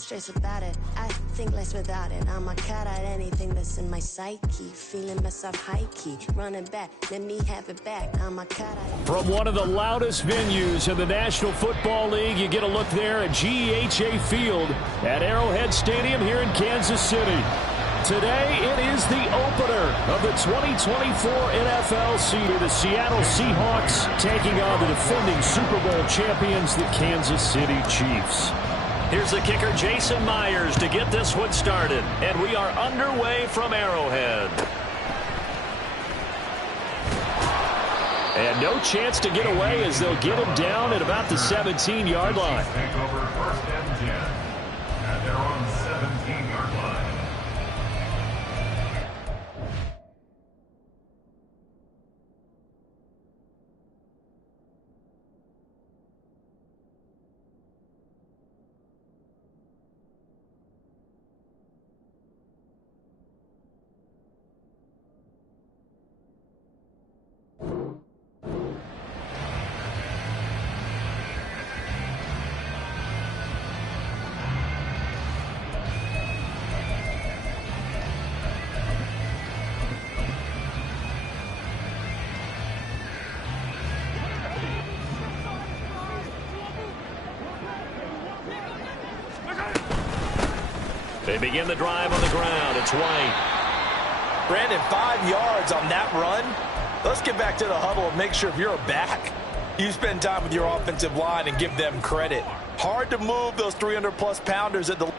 stress about it. I think less without it. I'ma cut out anything that's in my psyche. Feeling myself high-key. Running back, let me have it back. I'ma cut out. From one of the loudest venues in the National Football League, you get a look there at GEHA Field at Arrowhead Stadium here in Kansas City. Today, it is the opener of the 2024 NFL season. The Seattle Seahawks taking on the defending Super Bowl champions, the Kansas City Chiefs. Here's the kicker, Jason Myers, to get this one started. And we are underway from Arrowhead. And no chance to get away as they'll get him down at about the 17-yard line. Take over first and 10 at their own 17-yard line. They begin the drive on the ground. It's White. Brandon, 5 yards on that run. Let's get back to the huddle and make sure if you're a back, you spend time with your offensive line and give them credit. Hard to move those 300-plus pounders at the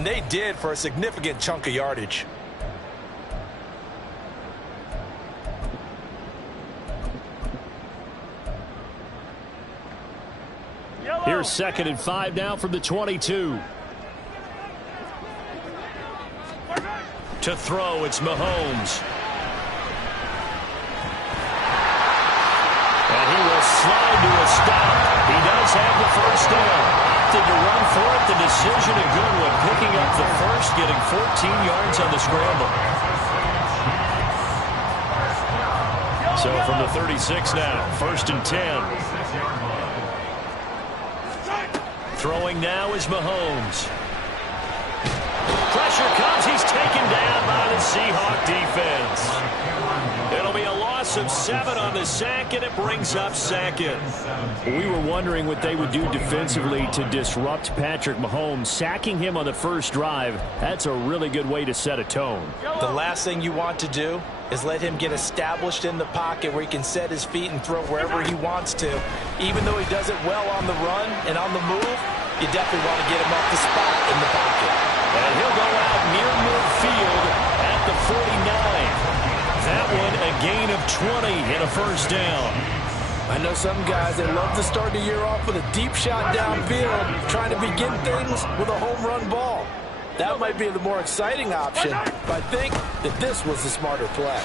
and they did for a significant chunk of yardage. Here's 2nd and 5 now from the 22. To throw, it's Mahomes. And he will slide to a stop. He does have the first down. To run for it, the decision a good one, picking up the first, getting 14 yards on the scramble. So from the 36 now, 1st and 10. Throwing now is Mahomes. Pressure comes, he's taken down by the Seahawk defense. It'll be a loss of 7 on the sack, and it brings up 2nd. We were wondering what they would do defensively to disrupt Patrick Mahomes. Sacking him on the first drive, that's a really good way to set a tone. The last thing you want to do is let him get established in the pocket where he can set his feet and throw wherever he wants to. Even though he does it well on the run and on the move, you definitely want to get him off the spot in the pocket. And he'll go out near midfield at the 49. That one a gain of 20 and a first down. I know some guys, they love to start the year off with a deep shot downfield, trying to begin things with a home run ball. That might be the more exciting option, but I think that this was the smarter play.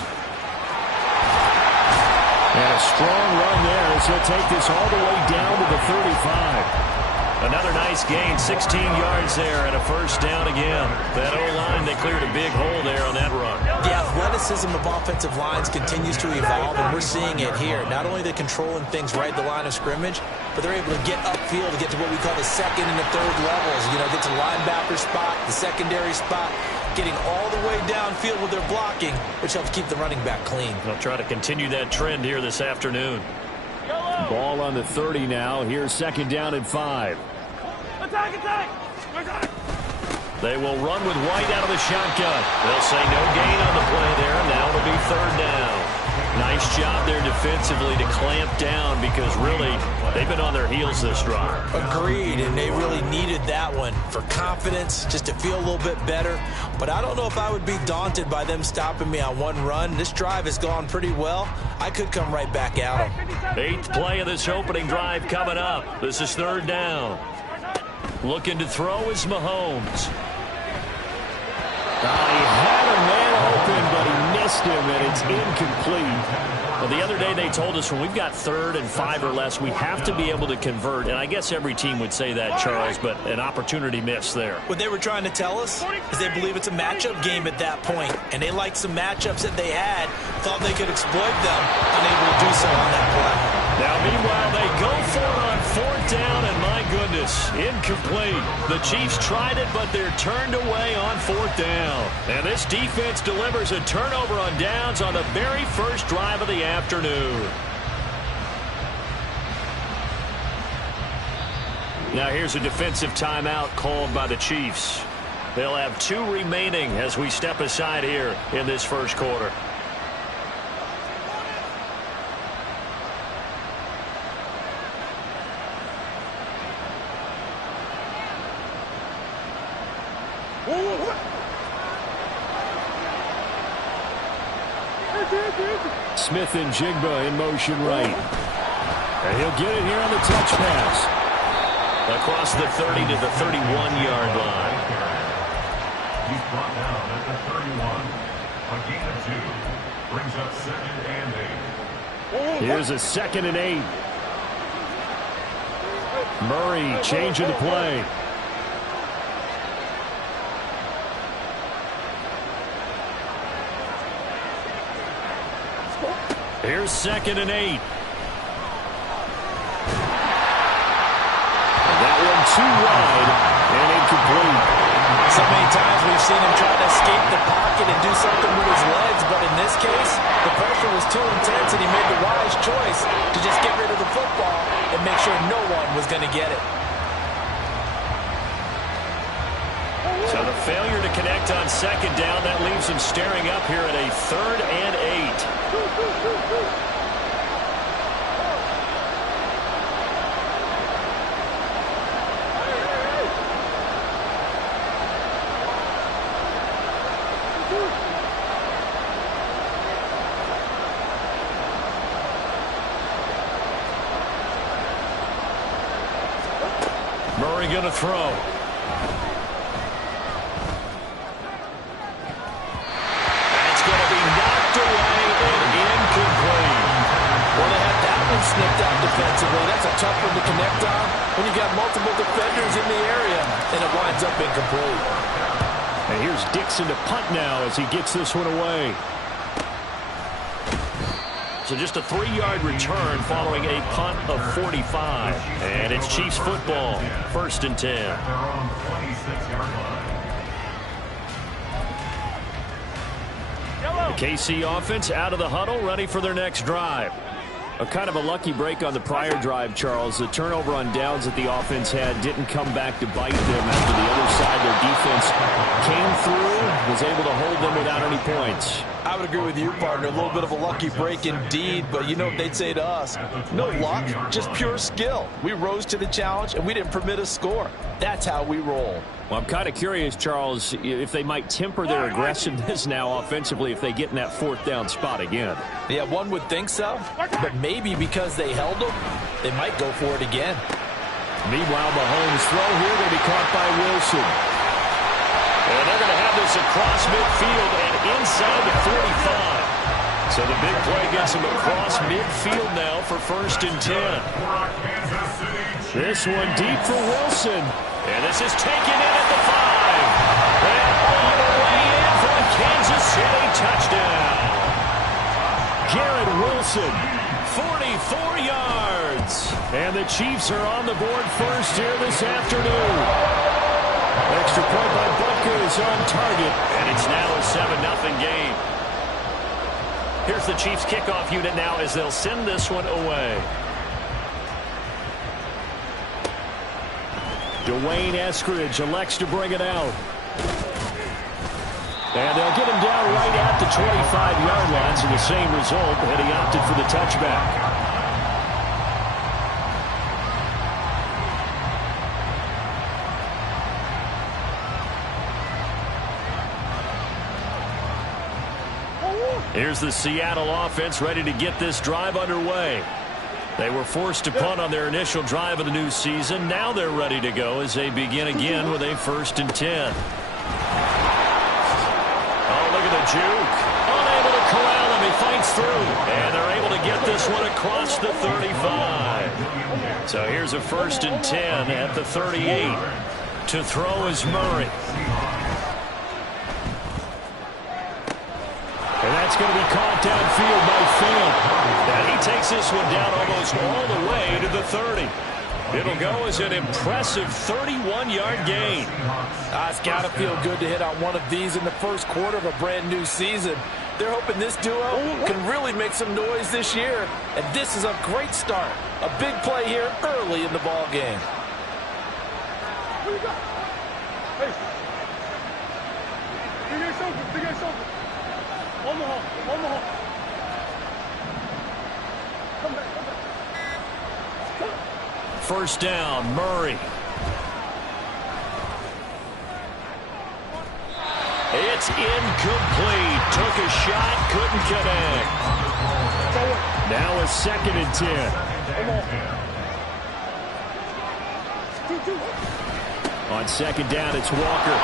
And a strong run there as he'll take this all the way down to the 35. Another nice gain, 16 yards there, and a first down again. That O-line, they cleared a big hole there on that run. The athleticism of offensive lines continues to evolve, and we're seeing it here. Not only are they controlling things right at the line of scrimmage, but they're able to get upfield to get to what we call the 2nd and the 3rd levels. You know, get to the linebacker spot, the secondary spot, getting all the way downfield with their blocking, which helps keep the running back clean. They'll try to continue that trend here this afternoon. Ball on the 30 now. Here's 2nd down and 5. Attack! They will run with White out of the shotgun. They'll say no gain on the play there. Now it'll be 3rd down. Nice job there defensively to clamp down because really they've been on their heels this drive. Agreed, and they really needed that one for confidence, just to feel a little bit better. But I don't know if I would be daunted by them stopping me on one run. This drive has gone pretty well. I could come right back at them. 8th play of this opening drive coming up. This is 3rd down. Looking to throw is Mahomes. He had a man open, but he missed him, and it's incomplete. Well, the other day they told us when we've got 3rd and 5 or less, we have to be able to convert. And I guess every team would say that, Charles, but an opportunity missed there. What they were trying to tell us is they believe it's a matchup game at that point, and they liked some matchups that they had, thought they could exploit them, unable to do so on that play. Now, meanwhile, they go for it on 4th down, and my goodness, incomplete. The Chiefs tried it, but they're turned away on 4th down. And this defense delivers a turnover on downs on the very first drive of the afternoon. Now, here's a defensive timeout called by the Chiefs. They'll have 2 remaining as we step aside here in this first quarter. Smith and Jigba in motion right. And he'll get it here on the touch pass. Across the 30 to the 31-yard line. He's brought down at the 31. A gain of 2. Brings up 2nd and 8. Here's a 2nd and 8. Murray changing the play. Here's 2nd and 8. And that one too wide and incomplete. So many times we've seen him try to escape the pocket and do something with his legs, but in this case, the pressure was too intense and he made the wise choice to just get rid of the football and make sure no one was going to get it. So the failure to connect on 2nd down, that leaves him staring up here at a 3rd and 8. Murray going to throw. Snipped out defensively. That's a tough one to connect on when you've got multiple defenders in the area, and it winds up incomplete. And here's Dixon to punt now as he gets this one away. So just a 3-yard return following a punt of 45. And it's Chiefs football, 1st and 10. Their own 26-yard line. The KC offense out of the huddle, ready for their next drive. A kind of a lucky break on the prior drive, Charles. The turnover on downs that the offense had didn't come back to bite them after the other side. Their defense came through, was able to hold them without any points. I would agree with you, partner. A little bit of a lucky break indeed, but you know what they'd say to us? No luck, just pure skill. We rose to the challenge, and we didn't permit a score. That's how we roll. Well, I'm kind of curious, Charles, if they might temper their aggressiveness now offensively if they get in that 4th down spot again. Yeah, one would think so, but maybe because they held them, they might go for it again. Meanwhile, Mahomes' throw here will be caught by Wilson. And they're going to have this across midfield and inside the 45. So the big play gets him across midfield now for 1st and 10. This one deep for Wilson. And this is taken in at the 5. And all the way in for a Kansas City touchdown. Garrett Wilson, 44 yards. And the Chiefs are on the board first here this afternoon. Extra point by Butker is on target. And it's now a 7-0 game. Here's the Chiefs kickoff unit now as they'll send this one away. Dwayne Eskridge elects to bring it out. And they'll get him down right at the 25-yard line, so the same result, and he opted for the touchback. Here's the Seattle offense ready to get this drive underway. They were forced to punt on their initial drive of the new season. Now they're ready to go as they begin again with a 1st and 10. Oh, look at the juke. Unable to corral him. He fights through. And they're able to get this one across the 35. So here's a 1st and 10 at the 38. To throw is Murray. And that's going to be caught downfield by Fant. And he takes this one down almost all the way to the 30. It'll go as an impressive 31-yard gain. It's got to feel good to hit on one of these in the first quarter of a brand-new season. They're hoping this duo can really make some noise this year. And this is a great start. A big play here early in the ball game. Hey. Big ass open. Omaha. Come back. 1st down, Murray. It's incomplete. Took a shot, couldn't connect. Now a 2nd and 10. On 2nd down, it's Walker.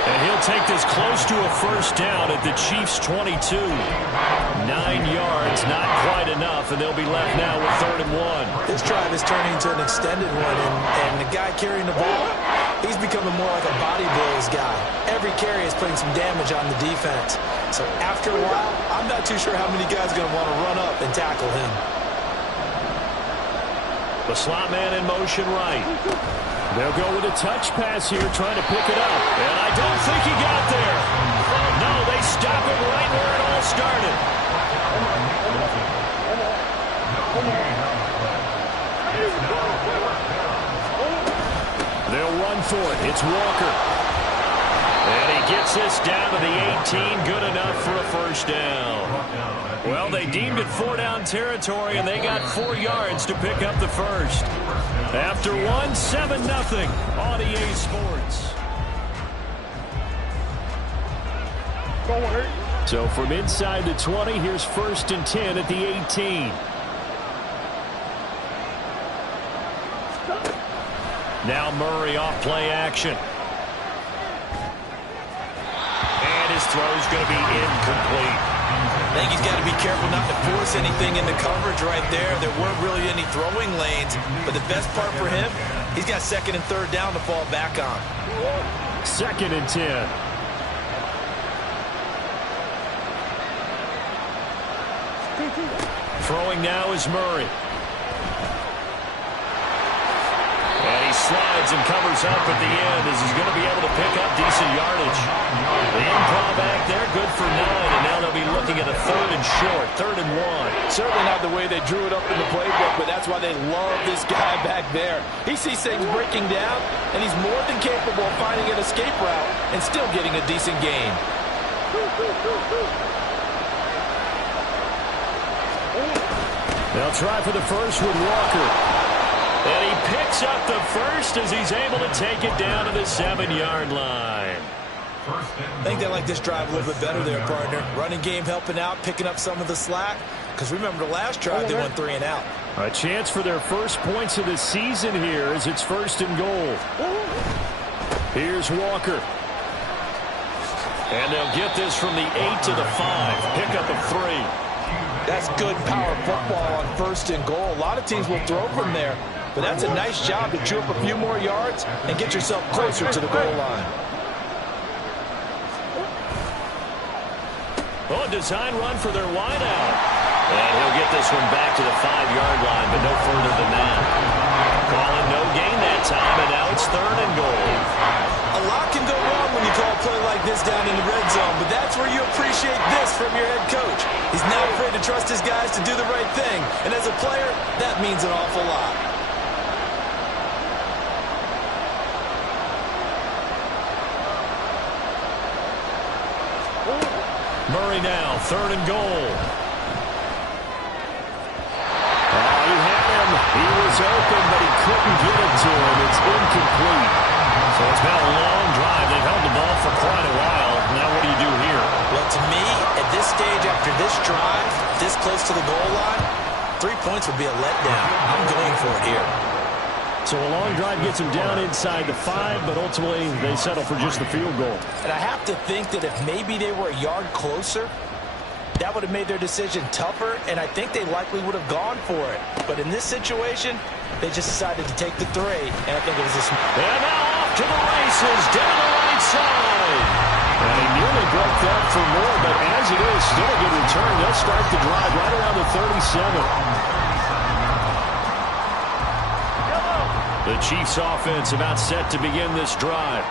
And he'll take this close to a 1st down at the Chiefs' 22. 9 yards, not quite enough, and they'll be left now with 3rd and 1. This drive is turning into an extended one, and the guy carrying the ball, he's becoming more like a body blows guy. Every carry is putting some damage on the defense. So after a while, I'm not too sure how many guys are going to want to run up and tackle him. The slot man in motion right. They'll go with a touch pass here, trying to pick it up. And I don't think he got there. No, they stop him right where it all started. They'll run for it. It's Walker. And he gets this down to the 18. Good enough for a 1st down. Well, they deemed it 4-down territory, and they got 4 yards to pick up the 1st. After 1, 7-0 on EA Sports. So from inside the 20, here's 1st and 10 at the 18. Now Murray off play action. And his throw's going to be incomplete. I think he's got to be careful not to force anything into coverage right there. There weren't really any throwing lanes, but the best part for him, he's got 2nd and 3rd down to fall back on. 2nd and 10. Throwing now is Murray. And he slides and covers up at the end as he's going to be able to pick up decent yardage. The improv back there, good for 9, and now they'll be looking at a 3rd and short, 3rd and 1. Certainly not the way they drew it up in the playbook, but that's why they love this guy back there. He sees things breaking down, and he's more than capable of finding an escape route and still getting a decent gain. They'll try for the 1st with Walker. And he picks up the 1st as he's able to take it down to the 7-yard line. I think they like this drive a little bit better there, partner. Running game helping out, picking up some of the slack. Because remember, the last drive, they went 3 and out. A chance for their first points of the season here as it's 1st and goal. Here's Walker. And they'll get this from the 8 to the 5. Pick up of 3. That's good power football on 1st and goal. A lot of teams will throw from there, but that's a nice job to chew up a few more yards and get yourself closer to the goal line. Oh, design run for their wideout. And he'll get this one back to the 5-yard line, but no further than that. Calling no gain that time, and now it's 3rd and goal. A lot can go wrong when you call a play like this down in the red zone, but that's where you appreciate this from your head coach. He's not afraid to trust his guys to do the right thing, and as a player, that means an awful lot. hurry now. 3rd and goal. He had him. He was open, but he couldn't get it to him. It's incomplete. So it's been a long drive. They've held the ball for quite a while. Now what do you do here? Well, to me, at this stage, after this drive, this close to the goal line, 3 points would be a letdown. I'm going for it here. So a long drive gets them down inside the 5, but ultimately they settle for just the field goal. And I have to think that if maybe they were a yard closer, that would have made their decision tougher, and I think they likely would have gone for it. But in this situation, they just decided to take the 3, and I think it was a... And now off to the races, down the right side. And he nearly broke that for more, but as it is, still a good return. They'll start the drive right around the 37. The Chiefs offense about set to begin this drive.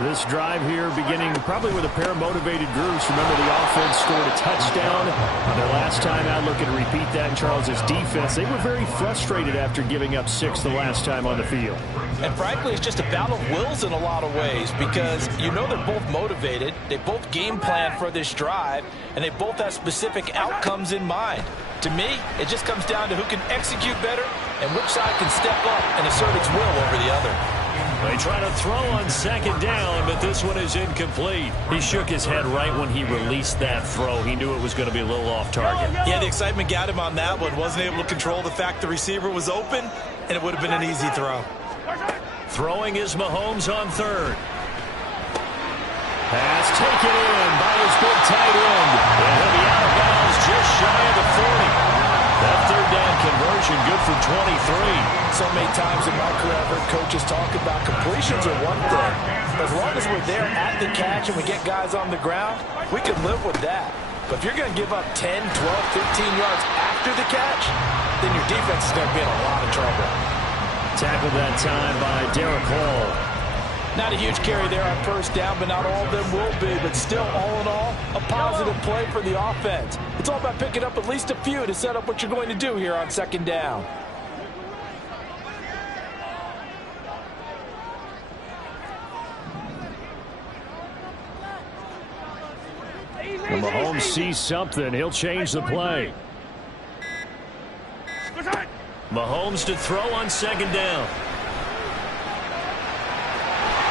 This drive here beginning probably with a pair of motivated groups. Remember, the offense scored a touchdown their last time out. Looking to repeat that in Charles's defense. They were very frustrated after giving up 6 the last time on the field. And frankly, it's just a battle of wills in a lot of ways, because you know they're both motivated. They both game plan for this drive, and they both have specific outcomes in mind. To me, it just comes down to who can execute better and which side can step up and assert its will over the other. They try to throw on 2nd down, but this one is incomplete. He shook his head right when he released that throw. He knew it was going to be a little off target. Yeah, the excitement got him on that one. Wasn't able to control the fact the receiver was open, and it would have been an easy throw. Throwing is Mahomes on 3rd. Pass taken in by his big tight end. And he'll be out of bounds just shy of the 40. That 3rd down conversion good for 23. So many times in my career, I've heard coaches talk about completions are one thing. But as long as we're there at the catch and we get guys on the ground, we can live with that. But if you're going to give up 10, 12, 15 yards after the catch, then your defense is going to be in a lot of trouble. Tackled that time by Derek Hall. Not a huge carry there on 1st down, but not all of them will be. But still, all in all, a positive play for the offense. It's all about picking up at least a few to set up what you're going to do here on 2nd down. And Mahomes sees something. He'll change the play. Mahomes to throw on 2nd down.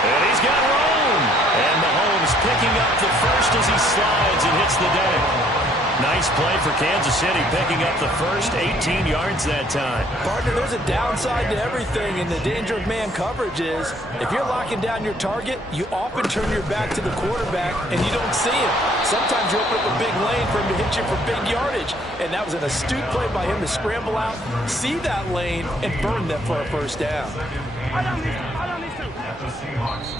And he's got room. And Mahomes picking up the first as he slides and hits the deck. Nice play for Kansas City, picking up the first 18 yards that time. Partner, there's a downside to everything, and the danger of man coverage is if you're locking down your target, you often turn your back to the quarterback and you don't see him. Sometimes you open up a big lane for him to hit you for big yardage, and that was an astute play by him to scramble out, see that lane, and burn them for a 1st down.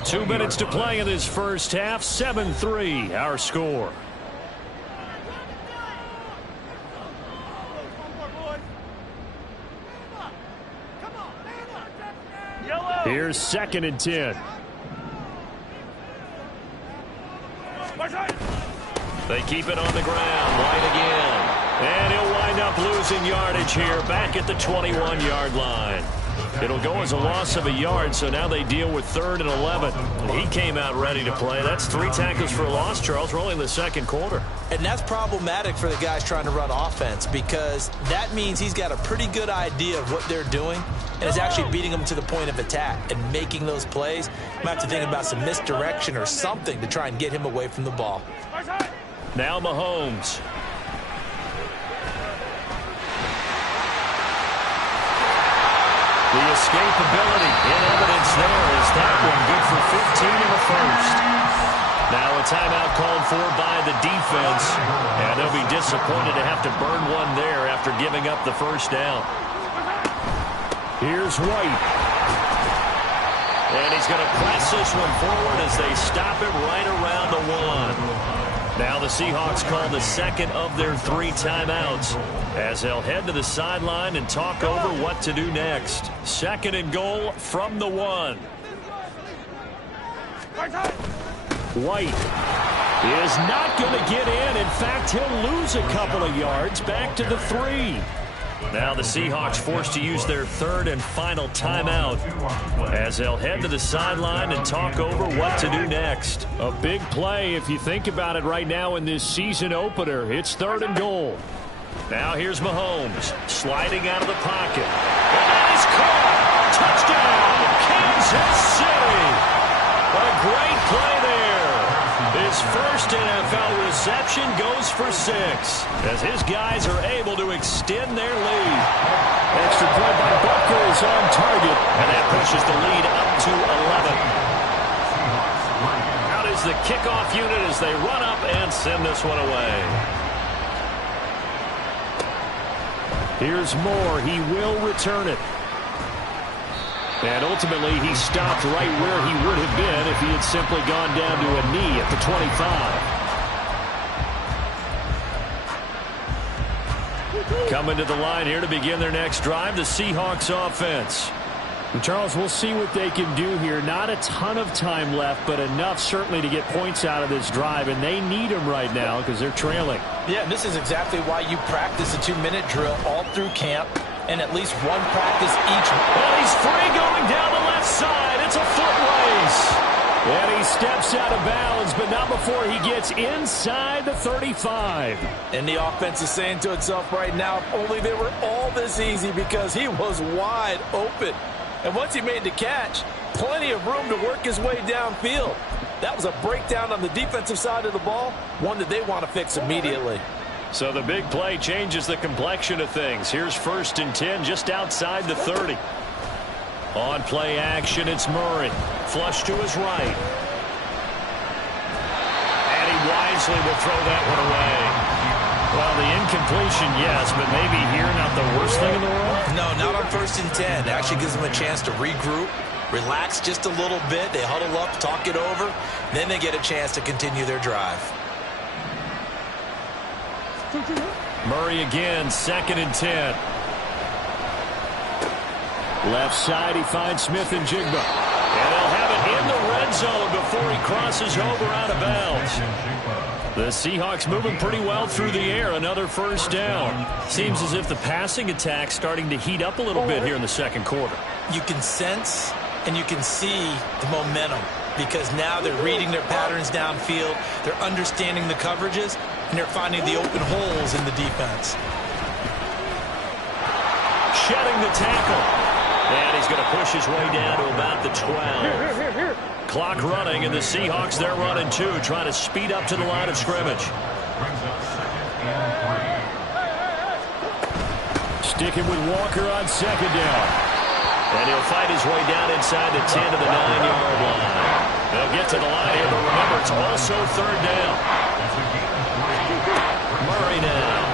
2 minutes to play in this first half. 7-3 our score. Here's 2nd and 10. They keep it on the ground. White again. And he'll wind up losing yardage here back at the 21-yard line. It'll go as a loss of a yard, so now they deal with 3rd and 11. And he came out ready to play. That's 3 tackles for a loss, Charles. We're only in the 2nd quarter. And that's problematic for the guys trying to run offense, because that means he's got a pretty good idea of what they're doing and is actually beating them to the point of attack and making those plays. Might have to think about some misdirection or something to try and get him away from the ball. Now Mahomes. The escapability in evidence there is that one good for 15 in the first. Now a timeout called for by the defense, and they'll be disappointed to have to burn one there after giving up the 1st down. Here's White. And he's going to press this one forward as they stop him right around the 1. Now the Seahawks call the 2nd of their 3 timeouts as they'll head to the sideline and talk over what to do next. 2nd and goal from the 1. White is not going to get in. In fact, he'll lose a couple of yards back to the 3. Now the Seahawks forced to use their third and final timeout as they'll head to the sideline and talk over what to do next. A big play if you think about it right now in this season opener. It's 3rd and goal. Now here's Mahomes sliding out of the pocket. And that is caught. Touchdown, Kansas City. What a great play there. His first NFL reception goes for 6 as his guys are able to extend their lead. Extra point by Butker is on target, and that pushes the lead up to 11. Out is the kickoff unit as they run up and send this one away. Here's Moore. He will return it. And ultimately, he stopped right where he would have been if he had simply gone down to a knee at the 25. Coming to the line here to begin their next drive, the Seahawks offense. And Charles, we'll see what they can do here. Not a ton of time left, but enough certainly to get points out of this drive, and they need them right now because they're trailing. Yeah, and this is exactly why you practice a 2-minute drill all through camp and at least one practice each. Well, he's free going down the left side. It's a foot race. And he steps out of bounds, but not before he gets inside the 35. And the offense is saying to itself right now, if only they were all this easy, because he was wide open. And once he made the catch, plenty of room to work his way downfield. That was a breakdown on the defensive side of the ball, one that they want to fix immediately. So the big play changes the complexion of things. Here's 1st and 10 just outside the 30. On play action, it's Murray. Flush to his right. And he wisely will throw that one away. Well, the incompletion, yes, but maybe here not the worst thing in the world? No, not on 1st and 10. It actually gives them a chance to regroup, relax just a little bit. They huddle up, talk it over. Then they get a chance to continue their drive. Murray again, 2nd and 10. Left side, he finds Smith and Jigba. And they'll have it in the red zone before he crosses over out of bounds. The Seahawks moving pretty well through the air. Another 1st down. Seems as if the passing attack's starting to heat up a little bit here in the 2nd quarter. You can sense and you can see the momentum because now they're reading their patterns downfield. They're understanding the coverages, and they're finding the open holes in the defense. Shedding the tackle. And he's going to push his way down to about the 12. Clock running, and the Seahawks, they're running 2, trying to speed up to the line of scrimmage. Sticking with Walker on 2nd down. And he'll fight his way down inside the 10 to the 9-yard line. They'll get to the line here, but remember, it's also 3rd down. Murray now.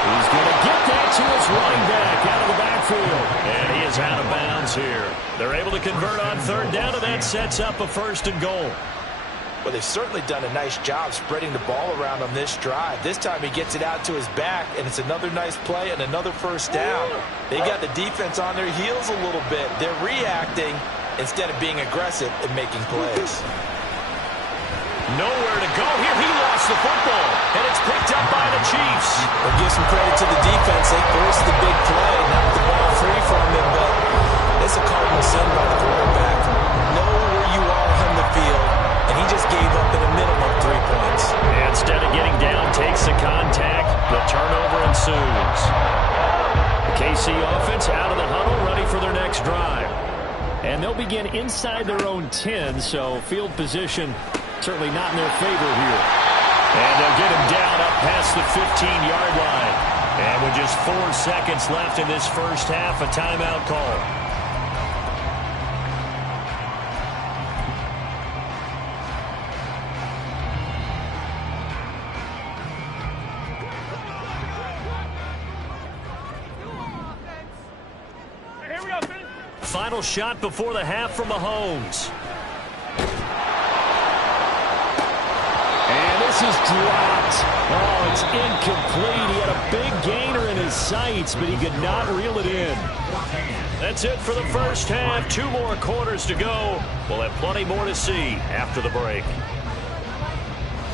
He's going to get that to his running back out of the backfield. And he is out of bounds here. They're able to convert on 3rd down, and that sets up a 1st and goal. Well, they've certainly done a nice job spreading the ball around on this drive. This time he gets it out to his back, and it's another nice play and another 1st down. They got the defense on their heels a little bit. They're reacting instead of being aggressive and making plays. Nowhere to go here. He lost the football, and it's picked up by the Chiefs. We'll give some credit to the defense. They forced the big play, knocked the ball free from him, but it's a cardinal sin by the quarterback. Know where you are on the field, and he just gave up at a minimum 3 points. And instead of getting down, takes the contact. The turnover ensues. The KC offense out of the huddle, ready for their next drive. And they'll begin inside their own 10, so field position certainly not in their favor here. And they'll get him down up past the 15-yard line. And with just 4 seconds left in this first half, a timeout call. Here we go, Vinny. Final shot before the half from Mahomes. And this is dropped. Oh, it's incomplete. He had a big gainer in his sights, but he could not reel it in. That's it for the first half. 2 more quarters to go. We'll have plenty more to see after the break.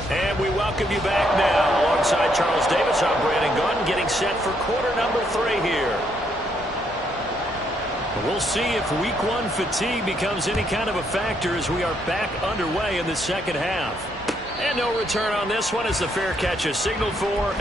And we welcome you back now. Alongside Charles Davis, I'm Brandon Gunn, getting set for quarter number 3 here. We'll see if week 1 fatigue becomes any kind of a factor as we are back underway in the second half. And no return on this one as the fair catch is signaled for.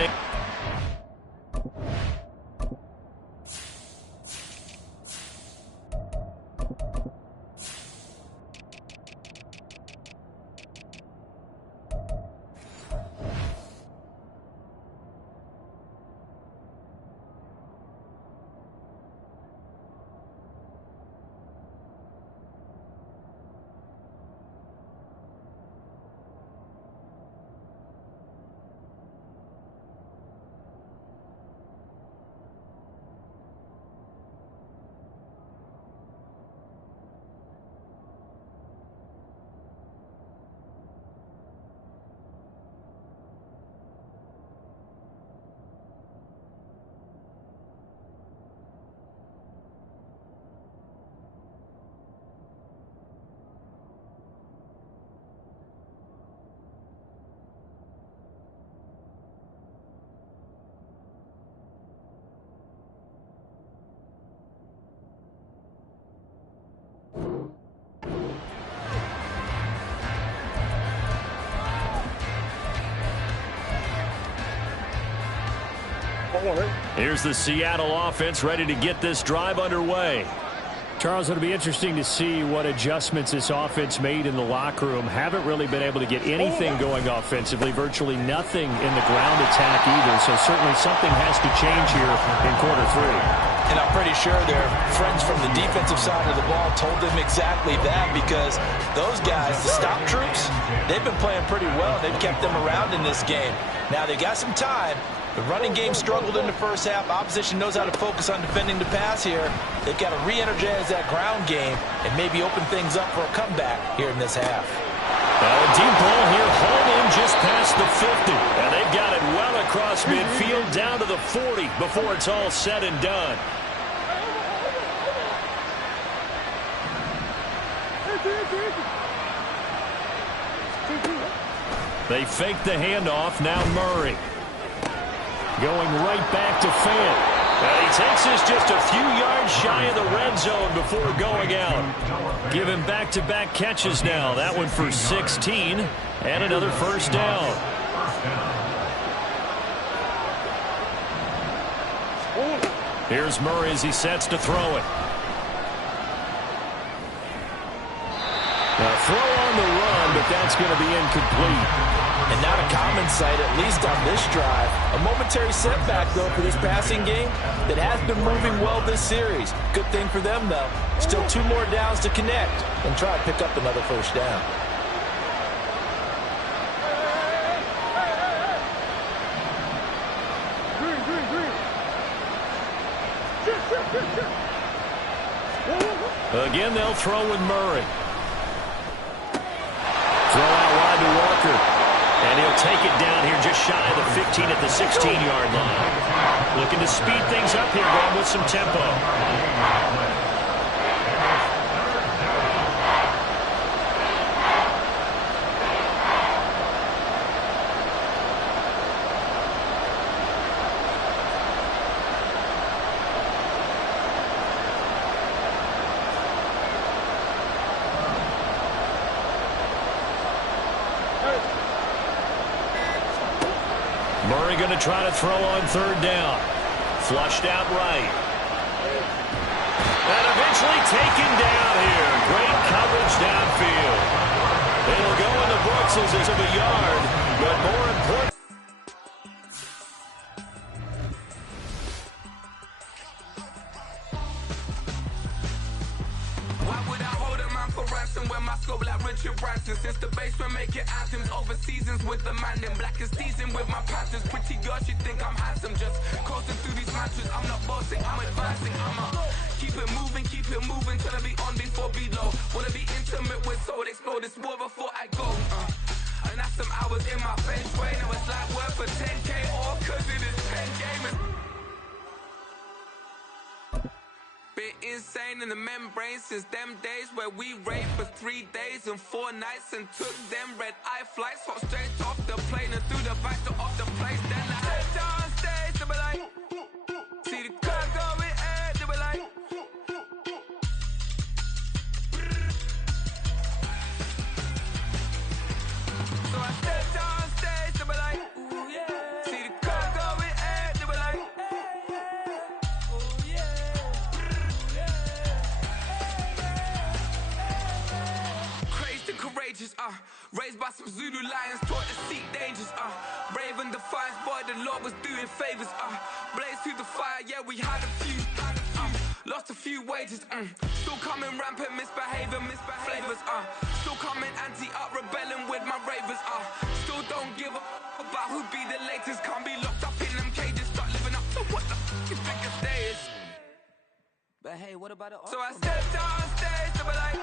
Here's the Seattle offense ready to get this drive underway. Charles, it'll be interesting to see what adjustments this offense made in the locker room. Haven't really been able to get anything going offensively, virtually nothing in the ground attack either. So certainly something has to change here in quarter 3. And I'm pretty sure their friends from the defensive side of the ball told them exactly that, because those guys, the stop troops, they've been playing pretty well. They've kept them around in this game. Now they got some time. The running game struggled in the first half. Opposition knows how to focus on defending the pass here. They've got to re-energize that ground game and maybe open things up for a comeback here in this half. A deep ball here, home in just past the 50. And they've got it well across midfield down to the 40 before it's all said and done. They fake the handoff. Now Murray. Going right back to Fant. And he takes this just a few yards shy of the red zone before going out. Give him back-to-back catches now. That one for 16. And another first down. Here's Murray as he sets to throw it. Now throw on the run, but that's going to be incomplete. And not a common sight, at least on this drive. A momentary setback, though, for this passing game that has been moving well this series. Good thing for them, though. Still 2 more downs to connect and try to pick up another first down. Again, they'll throw with Murray. Throw out wide to Walker. And he'll take it down here just shy of the 15 at the 16-yard line. Looking to speed things up here, going with some tempo. Murray going to try to throw on third down. Flushed out right. And eventually taken down here. Great coverage downfield. It'll go in the books as of a yard, but more important. Since the basement making anthems over seasons with the man in black is seasoned with my patterns. Pretty girl, she think I'm handsome. Just coasting through these matches. I'm not bossing, I'm advancing. I'ma keep it moving till I be on before below. Wanna be intimate with soul, explore this war before I go. And that's some hours in my bench way. Now it's like work for 10K or cause it is 10 gamers. Been insane in the membrane since them days where we raved for 3 days and 4 nights and took them red-eye flights, hot straight off the plane and through the back door of the place. Then I head down stage, they were like, see the crowd going air, they were like, so I stepped down stage, they were like, ooh yeah, see the crowd going air, they were like, courageous, raised by some Zulu lions, taught to seek dangers, brave and defiant, boy, the Lord was doing favors, blaze through the fire, yeah, we had a few, lost a few wages, still coming rampant, misbehaving, flavors, still coming anti-up, rebelling with my ravers, still don't give a about who be the latest, can't be locked up in them cages, start living up to what the you think a day is. But hey, what about the So I stepped on stage, they were like,